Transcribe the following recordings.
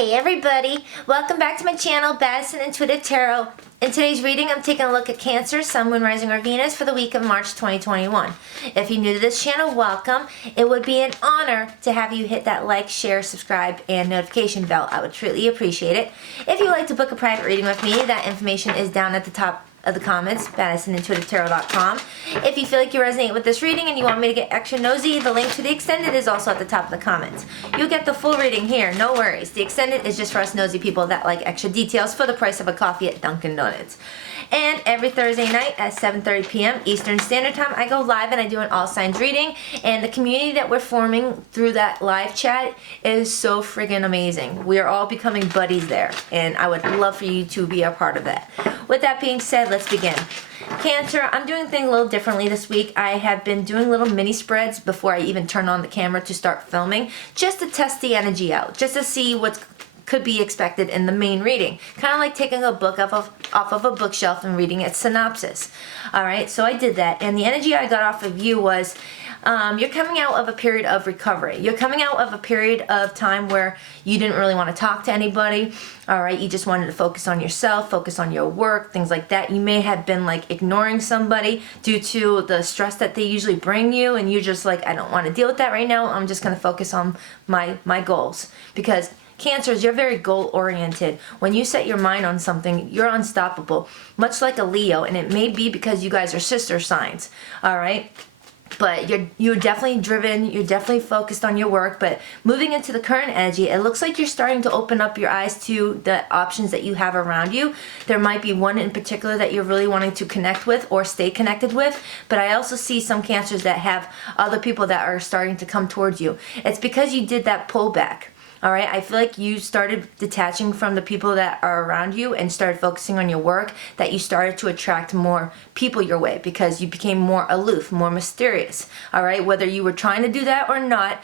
Hey everybody, welcome back to my channel, Baddest Intuitive Tarot. In today's reading, I'm taking a look at Cancer, Sun, Moon, Rising, or Venus for the week of March 2021. If you're new to this channel, welcome. It would be an honor to have you hit that like, share, subscribe, and notification bell. I would truly appreciate it. If you'd like to book a private reading with me, that information is down at the top of the comments, BaddestIntuitiveTarot.com. If you feel like you resonate with this reading and you want me to get extra nosy, the link to the extended is also at the top of the comments. You'll get the full reading here, no worries. The extended is just for us nosy people that like extra details for the price of a coffee at Dunkin' Donuts. And every Thursday night at 7:30 p.m. Eastern Standard Time, I go live and I do an all signs reading. And the community that we're forming through that live chat is so friggin' amazing. We are all becoming buddies there, and I would love for you to be a part of that. With that being said, let's begin. Cancer, I'm doing things a little differently this week. I have been doing little mini spreads before I even turn on the camera to start filming, just to test the energy out, just to see what could be expected in the main reading. Kind of like taking a book off of a bookshelf and reading its synopsis. Alright, so I did that, and the energy I got off of you was you're coming out of a period of recovery. You're coming out of a period of time where you didn't really want to talk to anybody. Alright, you just wanted to focus on yourself, focus on your work, things like that. You may have been like ignoring somebody due to the stress that they usually bring you, and you're just like, I don't want to deal with that right now. I'm just going to focus on my goals. Because Cancers, you're very goal-oriented. When you set your mind on something, you're unstoppable. Much like a Leo, and it may be because you guys are sister signs. Alright? But you're definitely driven, you're definitely focused on your work, but moving into the current energy, it looks like you're starting to open up your eyes to the options that you have around you. There might be one in particular that you're really wanting to connect with or stay connected with, but I also see some Cancers that have other people that are starting to come towards you. It's because you did that pullback. Alright, I feel like you started detaching from the people that are around you and started focusing on your work, that you started to attract more people your way because you became more aloof, more mysterious. Alright, whether you were trying to do that or not,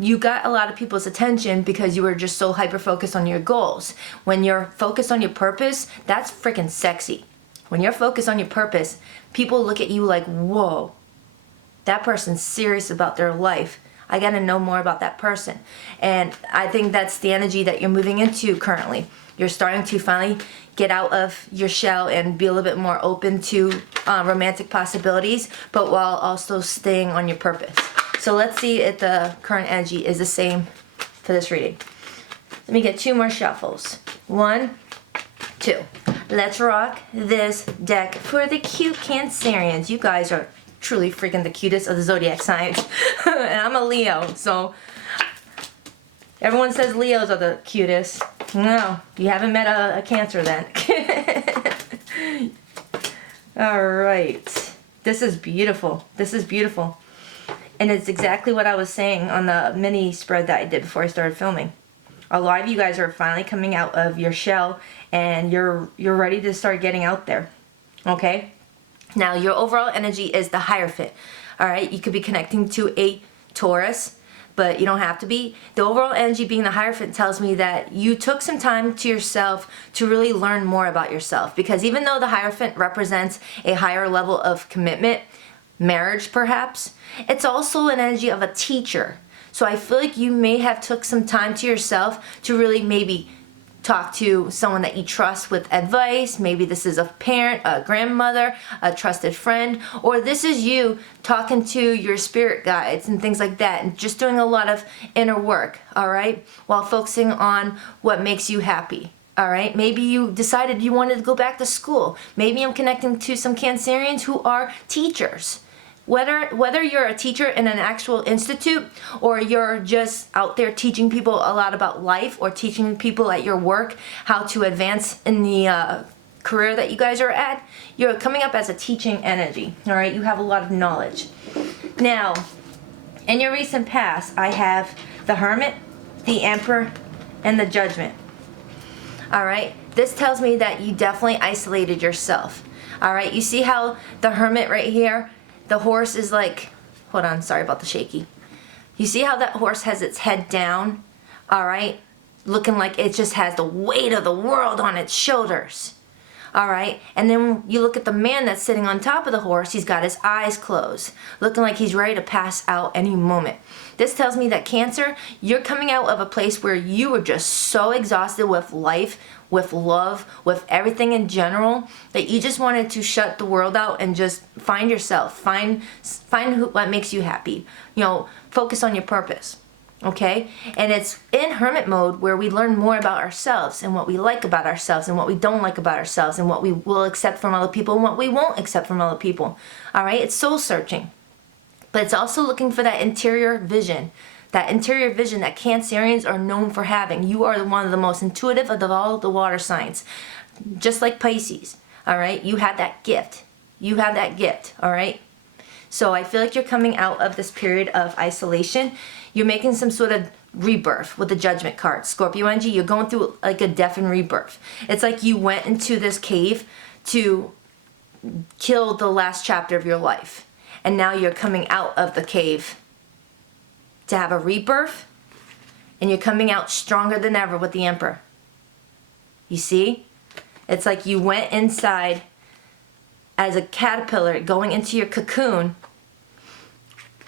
you got a lot of people's attention because you were just so hyper-focused on your goals. When you're focused on your purpose, that's freaking sexy. When you're focused on your purpose, people look at you like, whoa, that person's serious about their life. I gotta know more about that person. And I think that's the energy that you're moving into currently. You're starting to finally get out of your shell and be a little bit more open to romantic possibilities, but while also staying on your purpose. So let's see if the current energy is the same for this reading. Let me get two more shuffles. 1, 2. Let's rock this deck for the cute Cancerians. You guys are truly freaking the cutest of the zodiac signs. And I'm a Leo, so everyone says Leos are the cutest. No, you haven't met a Cancer then. Alright, this is beautiful. This is beautiful. And it's exactly what I was saying on the mini spread that I did before I started filming. A lot of you guys are finally coming out of your shell and you're ready to start getting out there. Okay? Now, your overall energy is the Hierophant. Alright, you could be connecting to a Taurus, but you don't have to be. The overall energy being the Hierophant tells me that you took some time to yourself to really learn more about yourself. Because even though the Hierophant represents a higher level of commitment, marriage perhaps, it's also an energy of a teacher. So I feel like you may have took some time to yourself to really maybe talk to someone that you trust with advice. Maybe this is a parent, a grandmother, a trusted friend, or this is you talking to your spirit guides and things like that, and just doing a lot of inner work, alright, while focusing on what makes you happy. Alright, maybe you decided you wanted to go back to school. Maybe I'm connecting to some Cancerians who are teachers. Whether you're a teacher in an actual institute or you're just out there teaching people a lot about life or teaching people at your work how to advance in the career that you guys are at, you're coming up as a teaching energy. Alright, you have a lot of knowledge. Now, in your recent past, I have the Hermit, the Emperor, and the Judgment. Alright, this tells me that you definitely isolated yourself. Alright, you see how the Hermit right here, the horse is like, hold on, sorry about the shaky. You see how that horse has its head down? Alright? Looking like it just has the weight of the world on its shoulders. All right, and then you look at the man that's sitting on top of the horse. He's got his eyes closed, looking like he's ready to pass out any moment. This tells me that Cancer, you're coming out of a place where you were just so exhausted with life, with love, with everything in general, that you just wanted to shut the world out and just find yourself, find what makes you happy. You know, focus on your purpose. Okay? And it's in hermit mode where we learn more about ourselves and what we like about ourselves and what we don't like about ourselves and what we will accept from other people and what we won't accept from other people. All right? It's soul searching. But it's also looking for that interior vision. That interior vision that Cancerians are known for having. You are one of the most intuitive of all the water signs. Just like Pisces. All right? You have that gift. You have that gift. All right? So I feel like you're coming out of this period of isolation. You're making some sort of rebirth with the Judgment card. Scorpio energy, you're going through like a death and rebirth. It's like you went into this cave to kill the last chapter of your life. And now you're coming out of the cave to have a rebirth. And you're coming out stronger than ever with the Emperor. You see? It's like you went inside as a caterpillar going into your cocoon.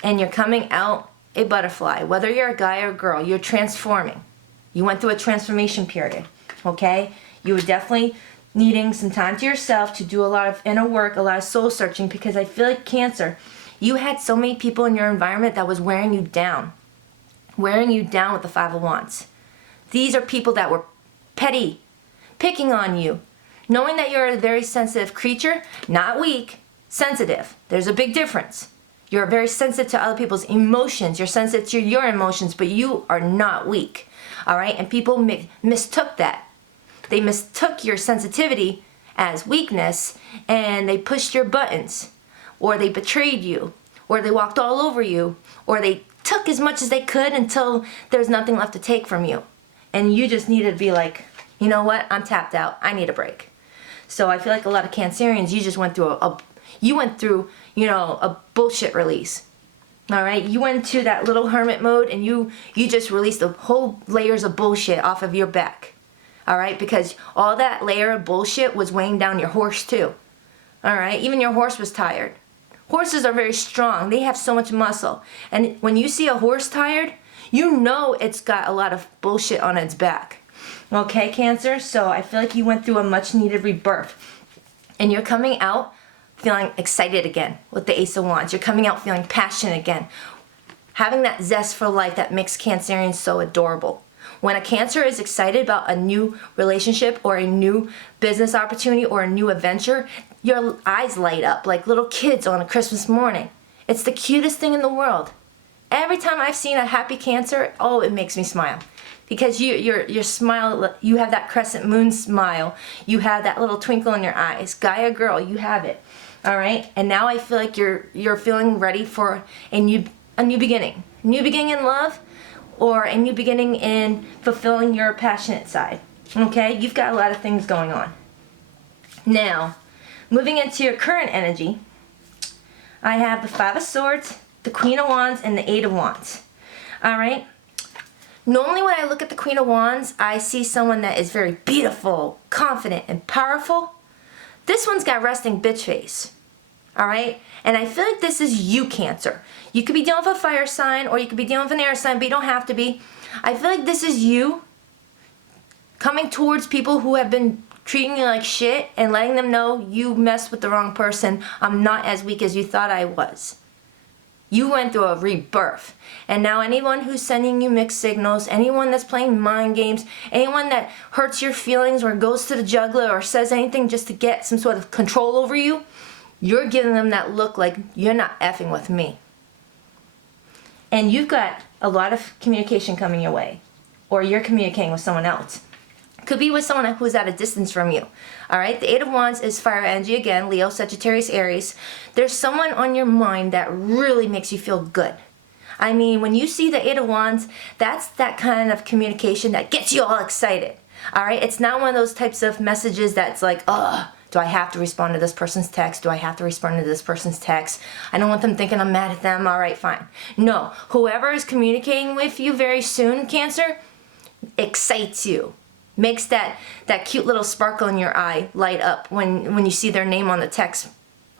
And you're coming out a butterfly. Whether you're a guy or a girl, you're transforming. You went through a transformation period, okay? You were definitely needing some time to yourself to do a lot of inner work, a lot of soul searching, because I feel like Cancer, you had so many people in your environment that was wearing you down with the Five of Wands. These are people that were petty, picking on you, knowing that you're a very sensitive creature, not weak, sensitive. There's a big difference. You're very sensitive to other people's emotions. You're sensitive to your emotions, but you are not weak. All right? And people mistook that. They mistook your sensitivity as weakness, and they pushed your buttons, or they betrayed you, or they walked all over you, or they took as much as they could until there's nothing left to take from you. And you just needed to be like, you know what? I'm tapped out. I need a break. So I feel like a lot of Cancerians, you just went through a bullshit release. All right, you went into that little hermit mode and you just released the whole layers of bullshit off of your back. All right, because all that layer of bullshit was weighing down your horse too. All right, even your horse was tired. Horses are very strong. They have so much muscle. And when you see a horse tired, you know it's got a lot of bullshit on its back. Okay, Cancer? So I feel like you went through a much needed rebirth. And you're coming out feeling excited again with the Ace of Wands. You're coming out feeling passionate again. Having that zest for life that makes Cancerians so adorable. When a Cancer is excited about a new relationship or a new business opportunity or a new adventure, your eyes light up like little kids on a Christmas morning. It's the cutest thing in the world. Every time I've seen a happy Cancer, oh, it makes me smile. Because your smile, you have that crescent moon smile. You have that little twinkle in your eyes. Guy or girl, you have it. All right? And now I feel like you're feeling ready for a new beginning. New beginning in love, or a new beginning in fulfilling your passionate side. Okay? You've got a lot of things going on. Now, moving into your current energy, I have the Five of Swords, the Queen of Wands, and the Eight of Wands. All right? Normally when I look at the Queen of Wands, I see someone that is very beautiful, confident, and powerful. This one's got resting bitch face. All right? And I feel like this is you, Cancer. You could be dealing with a fire sign or you could be dealing with an air sign, but you don't have to be. I feel like this is you coming towards people who have been treating you like shit and letting them know you messed with the wrong person. I'm not as weak as you thought I was. You went through a rebirth. And now anyone who's sending you mixed signals, anyone that's playing mind games, anyone that hurts your feelings or goes to the juggler or says anything just to get some sort of control over you, you're giving them that look like you're not effing with me. And you've got a lot of communication coming your way. Or you're communicating with someone else. Could be with someone who's at a distance from you. All right, the Eight of Wands is fire energy again, Leo, Sagittarius, Aries. There's someone on your mind that really makes you feel good. I mean, when you see the Eight of Wands, that's that kind of communication that gets you all excited. All right, it's not one of those types of messages that's like, oh, do I have to respond to this person's text? Do I have to respond to this person's text? I don't want them thinking I'm mad at them. All right, fine. No, whoever is communicating with you very soon, Cancer, excites you. makes that cute little sparkle in your eye light up when you see their name on the text,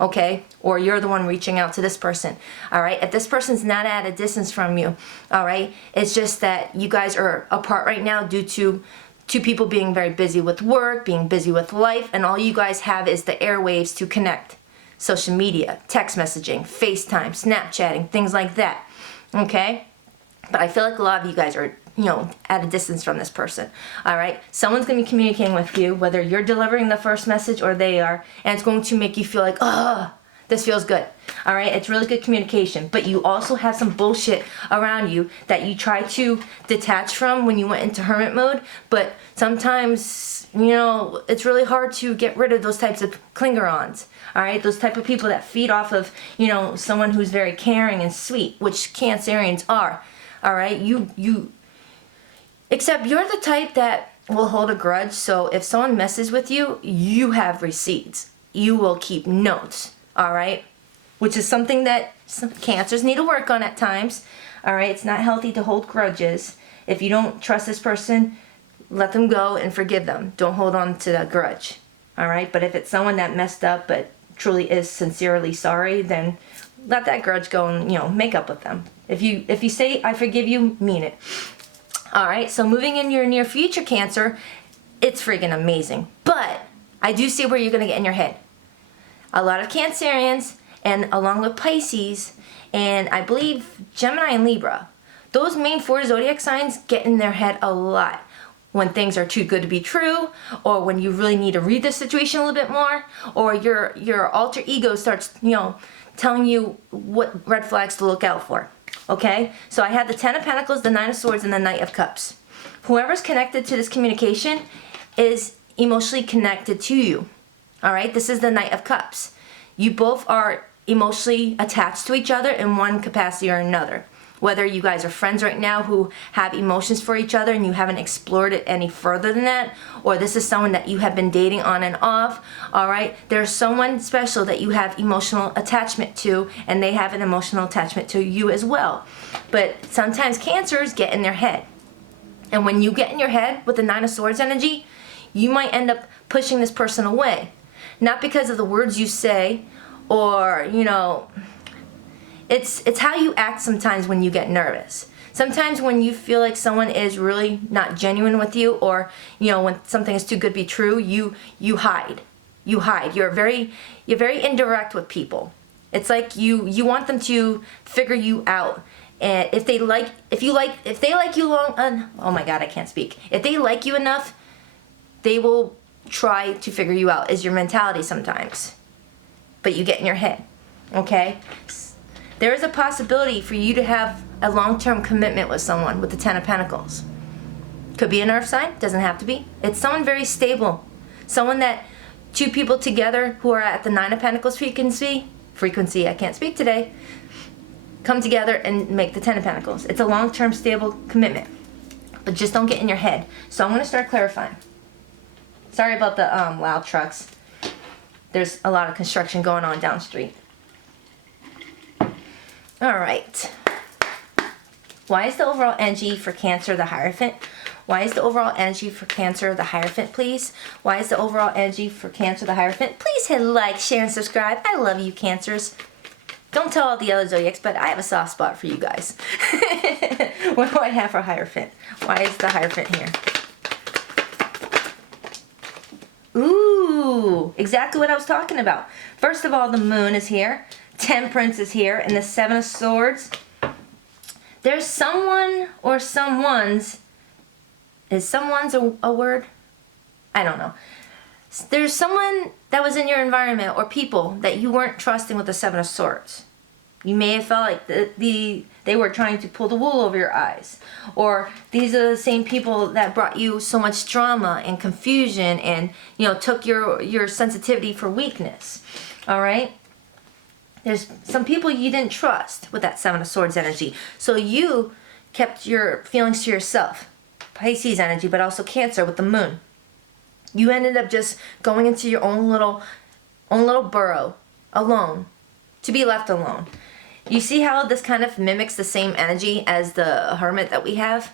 okay? Or you're the one reaching out to this person, all right? If this person's not at a distance from you, all right? It's just that you guys are apart right now due to two people being very busy with work, being busy with life, and all you guys have is the airwaves to connect. Social media, text messaging, FaceTime, Snapchatting, things like that, okay? But I feel like a lot of you guys are, at a distance from this person, all right? Someone's going to be communicating with you, whether you're delivering the first message or they are, and it's going to make you feel like, oh, this feels good, all right? It's really good communication, but you also have some bullshit around you that you try to detach from when you went into hermit mode, but sometimes, it's really hard to get rid of those types of clinger-ons, all right? Those type of people that feed off of, someone who's very caring and sweet, which Cancerians are, all right? Except you're the type that will hold a grudge, so if someone messes with you, you have receipts. You will keep notes, all right? Which is something that some Cancers need to work on at times, all right? It's not healthy to hold grudges. If you don't trust this person, let them go and forgive them. Don't hold on to that grudge, all right? But if it's someone that messed up but truly is sincerely sorry, then let that grudge go and, make up with them. If you say, I forgive you, mean it. All right, so moving in your near future, Cancer, it's freaking amazing. But I do see where you're going to get in your head. A lot of Cancerians, and along with Pisces, and I believe Gemini and Libra, those main 4 zodiac signs get in their head a lot when things are too good to be true, or when you really need to read the situation a little bit more, or your alter ego starts, telling you what red flags to look out for. Okay, so I have the 10 of Pentacles, the 9 of Swords, and the Knight of Cups. Whoever's connected to this communication is emotionally connected to you. All right, this is the Knight of Cups. You both are emotionally attached to each other in one capacity or another. Whether you guys are friends right now who have emotions for each other and you haven't explored it any further than that, or this is someone that you have been dating on and off, all right? There's someone special that you have emotional attachment to, and they have an emotional attachment to you as well. But sometimes Cancers get in their head. And when you get in your head with the 9 of Swords energy, you might end up pushing this person away. Not because of the words you say or, It's how you act sometimes when you get nervous. Sometimes when you feel like someone is really not genuine with you, or when something is too good to be true, you hide. You hide. You're very indirect with people. It's like you want them to figure you out. And if they like you long, oh my God, I can't speak. If they like you enough, they will try to figure you out. Is your mentality sometimes, but you get in your head. Okay. There is a possibility for you to have a long-term commitment with someone with the 10 of Pentacles. Could be an earth sign, doesn't have to be. It's someone very stable. Someone that two people together who are at the 9 of Pentacles frequency, I can't speak today, come together and make the 10 of Pentacles. It's a long-term stable commitment. But just don't get in your head. So I'm going to start clarifying. Sorry about the loud trucks. There's a lot of construction going on down the street. All right. Why is the overall energy for Cancer the Hierophant? Why is the overall energy for Cancer the Hierophant, please? Why is the overall energy for Cancer the Hierophant? Please hit like, share, and subscribe. I love you, Cancers. Don't tell all the other zodiacs, but I have a soft spot for you guys. What do I have for Hierophant? Why is the Hierophant here? Ooh, exactly what I was talking about. First of all, the Moon is here. Temperance is here, and the 7 of Swords. There's someone or someone's. Is someone's a word? I don't know. There's someone that was in your environment or people that you weren't trusting with the 7 of Swords. You may have felt like they were trying to pull the wool over your eyes. Or these are the same people that brought you so much drama and confusion and, took your sensitivity for weakness. All right? There's some people you didn't trust with that 7 of Swords energy. So you kept your feelings to yourself. Pisces energy, but also Cancer with the Moon. You ended up just going into your own little burrow, alone, to be left alone. You see how this kind of mimics the same energy as the Hermit that we have?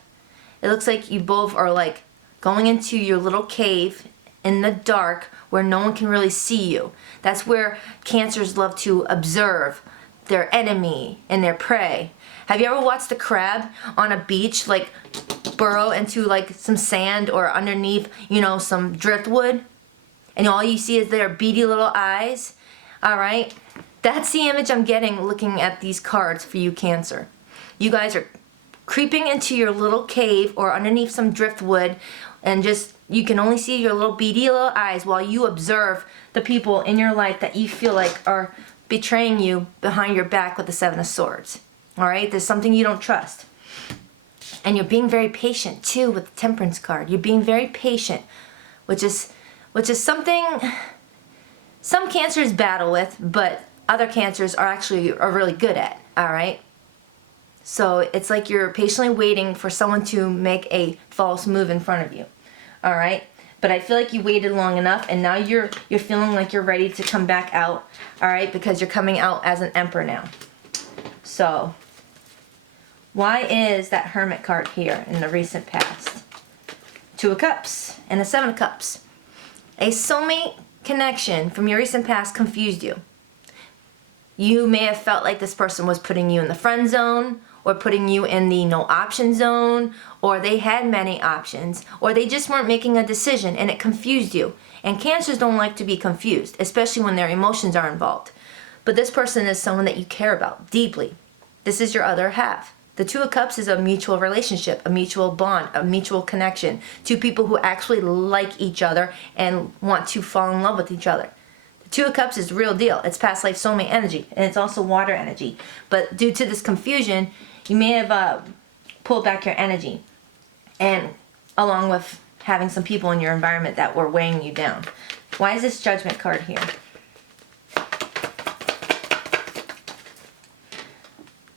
It looks like you both are like going into your little cave in the dark where no one can really see you. That's where Cancers love to observe their enemy and their prey. Have you ever watched a crab on a beach like burrow into like some sand or underneath, some driftwood? And all you see is their beady little eyes. All right? That's the image I'm getting looking at these cards for you, Cancer. You guys are creeping into your little cave or underneath some driftwood, and you can only see your little beady little eyes while you observe the people in your life that you feel like are betraying you behind your back with the Seven of Swords. All right? There's something you don't trust. And you're being very patient too with the Temperance card. You're being very patient, which is something some Cancers battle with, but other Cancers are really good at. All right? So it's like you're patiently waiting for someone to make a false move in front of you. All right? But I feel like you waited long enough, and now you're feeling like you're ready to come back out. All right? Because you're coming out as an Emperor now. So why is that Hermit card here in the recent past? Two of Cups and a Seven of Cups. A soulmate connection from your recent past confused you. You may have felt like this person was putting you in the friend zone, or putting you in the no option zone, or they had many options, or they just weren't making a decision and it confused you. And Cancers don't like to be confused, especially when their emotions are involved. But this person is someone that you care about deeply. This is your other half. The Two of Cups is a mutual relationship, a mutual bond, a mutual connection. Two people who actually like each other and want to fall in love with each other. The Two of Cups is real deal. It's past life soulmate energy, and it's also water energy. But due to this confusion, you may have pulled back your energy, and along with having some people in your environment that were weighing you down. Why is this Judgment card here?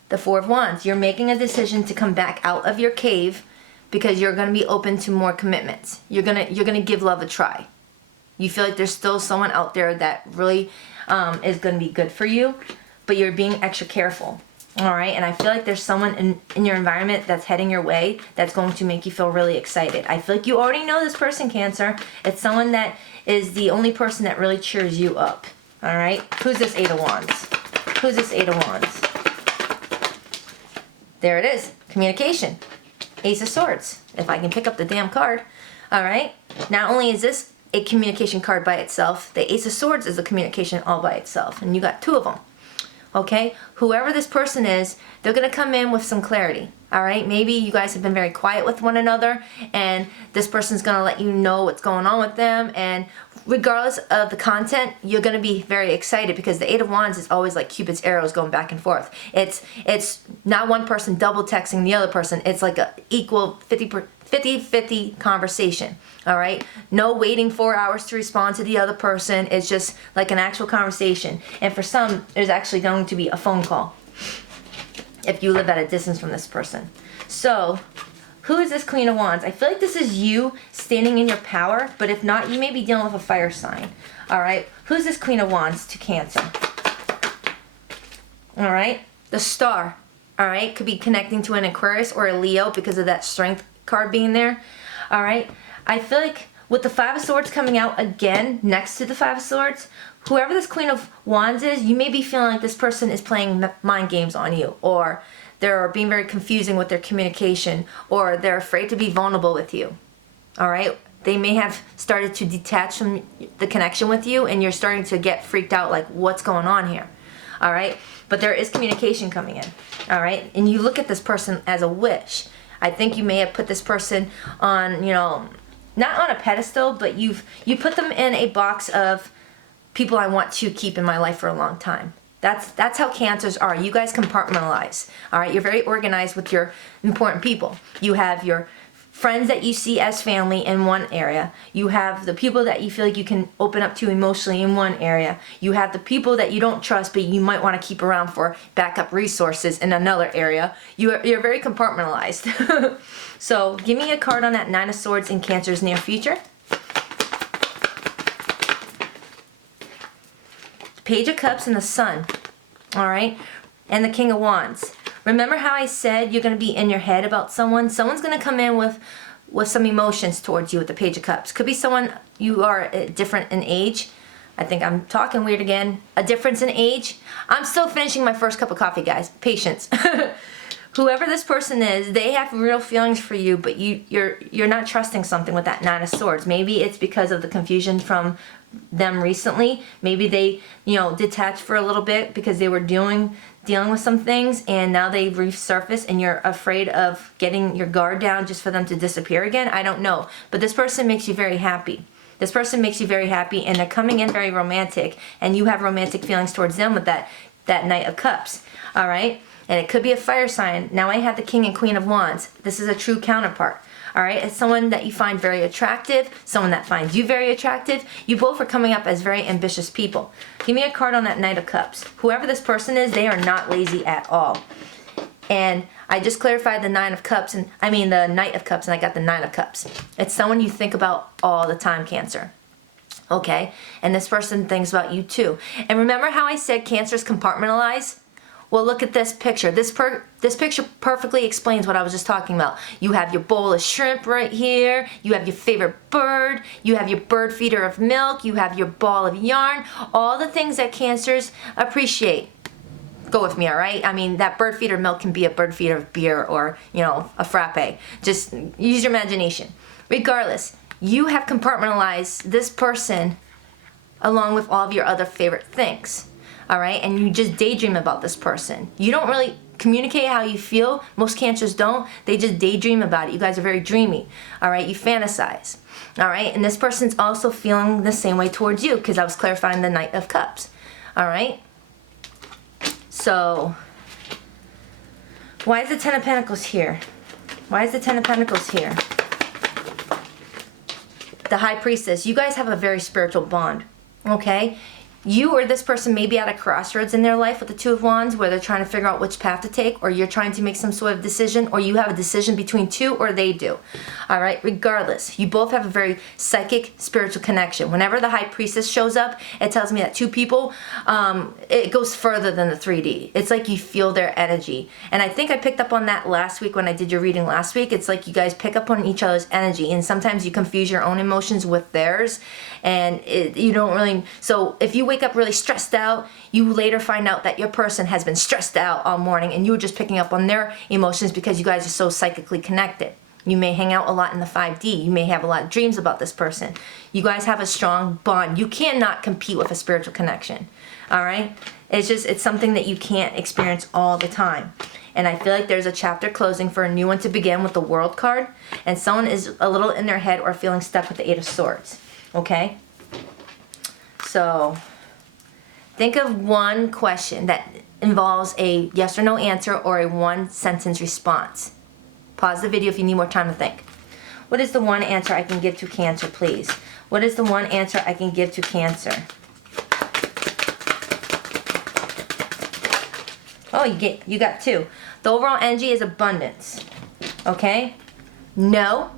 The Four of Wands. You're making a decision to come back out of your cave because you're going to be open to more commitments. You're gonna give love a try. You feel like there's still someone out there that really is going to be good for you, but you're being extra careful. All right, and I feel like there's someone in your environment that's heading your way that's going to make you feel really excited. I feel like you already know this person, Cancer. It's someone that is the only person that really cheers you up. All right, who's this Eight of Wands? Who's this Eight of Wands? There it is, communication. Ace of Swords, if I can pick up the damn card. All right, not only is this a communication card by itself, the Ace of Swords is a communication all by itself, and you got two of them. Okay, whoever this person is, they're going to come in with some clarity. All right, maybe you guys have been very quiet with one another, and this person's going to let you know what's going on with them, and regardless of the content, you're going to be very excited because the Eight of Wands is always like Cupid's arrows going back and forth. It's not one person double texting the other person. It's like a equal 50-50 conversation. All right, no waiting 4 hours to respond to the other person. It's just like an actual conversation, and for some there's actually going to be a phone call if you live at a distance from this person. So who is this Queen of Wands? I feel like this is you standing in your power, but if not, you may be dealing with a fire sign. All right, who's this Queen of Wands to Cancer? All right, the Star. All right, could be connecting to an Aquarius or a Leo because of that Strength card being there. All right, I feel like with the Five of Swords coming out again next to the Five of Swords, whoever this Queen of Wands is, you may be feeling like this person is playing mind games on you, or they're being very confusing with their communication, or they're afraid to be vulnerable with you. All right, they may have started to detach from the connection with you, and you're starting to get freaked out like, what's going on here? All right, but there is communication coming in. All right, and you look at this person as a wish. I think you may have put this person on, not on a pedestal, but you put them in a box of people I want to keep in my life for a long time. That's how Cancers are. You guys compartmentalize. All right, you're very organized with your important people. You have your friends that you see as family in one area. You have the people that you feel like you can open up to emotionally in one area. You have the people that you don't trust but you might want to keep around for backup resources in another area. You're very compartmentalized. So give me a card on that Nine of Swords in Cancer's near future. Page of Cups and the Sun. All right, and the King of Wands. Remember how I said you're going to be in your head about someone? Someone's going to come in with with some emotions towards you with the Page of Cups. Could be someone you are different in age. I think I'm talking weird again. A difference in age. I'm still finishing my first cup of coffee, guys. Patience. Whoever this person is, they have real feelings for you, but you're not trusting something with that Nine of Swords. Maybe it's because of the confusion from them recently. Maybe they, detached for a little bit because they were dealing with some things, and now they've resurfaced and you're afraid of getting your guard down just for them to disappear again. I don't know. But this person makes you very happy. This person makes you very happy, and they're coming in very romantic, and you have romantic feelings towards them with that Knight of Cups. All right? And it could be a fire sign. Now I have the King and Queen of Wands. This is a true counterpart. All right? It's someone that you find very attractive, someone that finds you very attractive. You both are coming up as very ambitious people. Give me a card on that Knight of Cups. Whoever this person is, they are not lazy at all. And I just clarified the Nine of Cups, and I mean the Knight of Cups, and I got the Nine of Cups. It's someone you think about all the time, Cancer. Okay? And this person thinks about you too. And remember how I said Cancers compartmentalize? Well, look at this picture. This picture perfectly explains what I was just talking about. You have your bowl of shrimp right here. You have your favorite bird. You have your bird feeder of milk. You have your ball of yarn. All the things that Cancers appreciate. Go with me, all right? I mean, that bird feeder milk can be a bird feeder of beer or, a frappe. Just use your imagination. Regardless, you have compartmentalized this person along with all of your other favorite things, all right? And you just daydream about this person. You don't really communicate how you feel. Most Cancers don't. They just daydream about it. You guys are very dreamy, all right? You fantasize, all right? And this person's also feeling the same way towards you because I was clarifying the Knight of Cups, all right? So, why is the Ten of Pentacles here? Why is the Ten of Pentacles here? The High Priestess. You guys have a very spiritual bond, okay? You or this person may be at a crossroads in their life with the Two of Wands where they're trying to figure out which path to take, or you're trying to make some sort of decision, or you have a decision between two, or they do. All right, regardless, you both have a very psychic, spiritual connection. Whenever the High Priestess shows up, it tells me that two people, it goes further than the 3D. It's like you feel their energy. And I think I picked up on that last week when I did your reading last week. It's like you guys pick up on each other's energy, and sometimes you confuse your own emotions with theirs, and you don't really, so if you wake up really stressed out, you later find out that your person has been stressed out all morning and you were just picking up on their emotions because you guys are so psychically connected. You may hang out a lot in the 5D. You may have a lot of dreams about this person. You guys have a strong bond. You cannot compete with a spiritual connection. All right? It's something that you can't experience all the time. And I feel like there's a chapter closing for a new one to begin with the World card. And someone is a little in their head or feeling stuck with the Eight of Swords. Okay? So, think of one question that involves a yes or no answer or a one sentence response. Pause the video if you need more time to think. What is the one answer I can give to Cancer, please? What is the one answer I can give to Cancer? Oh, you got two. The overall energy is abundance. Okay? No.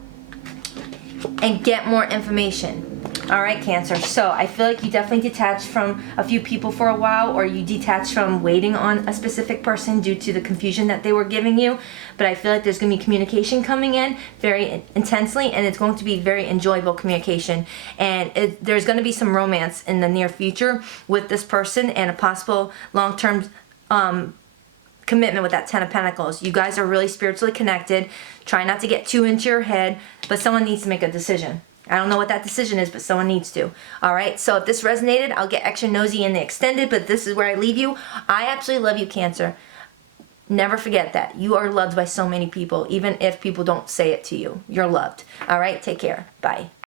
And get more information. All right, Cancer. So I feel like you definitely detached from a few people for a while, or you detached from waiting on a specific person due to the confusion that they were giving you. But I feel like there's going to be communication coming in very intensely, and it's going to be very enjoyable communication. And there's going to be some romance in the near future with this person and a possible long-term commitment with that Ten of Pentacles. You guys are really spiritually connected. Try not to get too into your head, but someone needs to make a decision. I don't know what that decision is, but someone needs to. All right, so if this resonated, I'll get extra nosy in the extended, but this is where I leave you. I absolutely love you, Cancer. Never forget that. You are loved by so many people, even if people don't say it to you. You're loved. All right, take care. Bye.